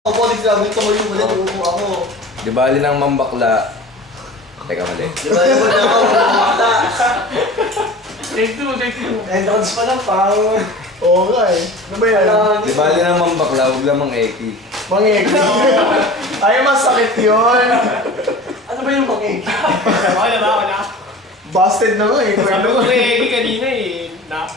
Ako, nagsabi ko mo yung ulit, uupo ako. Di bali ng mambakla. Teka, mali. Di ba, yung ulit ako, umakta. Take two. Entrance pa lang, pang... Oo nga eh. Ano ba yan? Di bali ng mambakla, huwag lamang eki. Mangeg. Ay, masakit yun. Ano ba yung pang-egg? Ako na. Busted na nga eh. Sabi ko kay Egi kanina eh.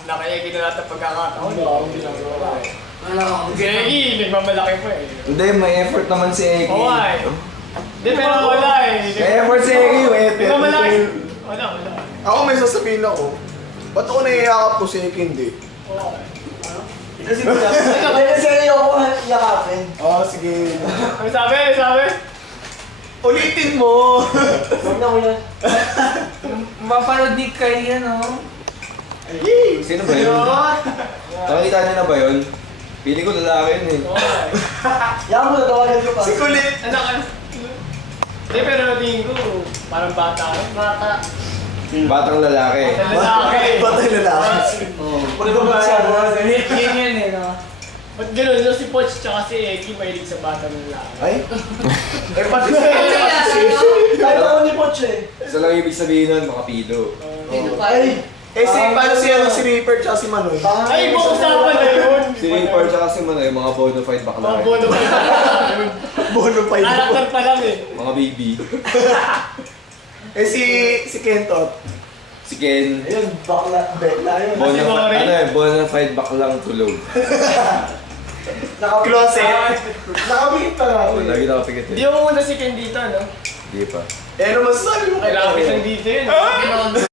Naka-Egi na lahat ng pagkakataon. Hindi ako ginagawa eh. Wala ako. Si Egi, nagmamalaki pa eh. Hindi, may effort naman si eki. Oo nga eh. Hindi, pero wala eh. May effort si eki, yung effort. Nagmamalaki. Wala. Ako may sasabihin ako. Ba't ako naiiyakap ko si Eki hindi? Oo nga. Kasi kasi ayoko yakapin. Oo, sige. Ano sabi? Ulitin mo! Huwag na, huwag na. Mapanood ni Kai yan, oh. Sino ba yun? Nakikita niyo na ba yun? Pili ko lalaki yun eh. Oo nga eh. Yan mo, natawagan ko pa. Si kulit! Ano ka? Hindi, pero tingin ko, parang bata eh. Bata. Batang lalaki. Lalaki. Batay lalaki. Pwede ba siya? Yun yun eh, no? Ba't gano'n? No, si Poch tsaka si Eki mahilig sa bata ng lalaki. Ay? Eh, pati si Tayo ako ni Poch eh. Isa lang ibig sabihin nun, makapido. Ay! Eh, paano si Reaper tsaka si Manoy? Ay, ibang usapan na yun! Si Raper tsaka si Manoy, mga bona fide bakla. Mga bono pa lang. Bono pa yun. Karakter pa lang eh. Mga baby. Eh, si Kentot. Si Ken, Ayun, bakla, bekla yun. bona fide baklang tulog. Closet. Nakabit pa nga. Lagi nakapikit Hindi eh. mo muna si Ken dito, no? Hindi pa. Eh, ano masasabi mo kay Kailangan Ken? kitang dito yun.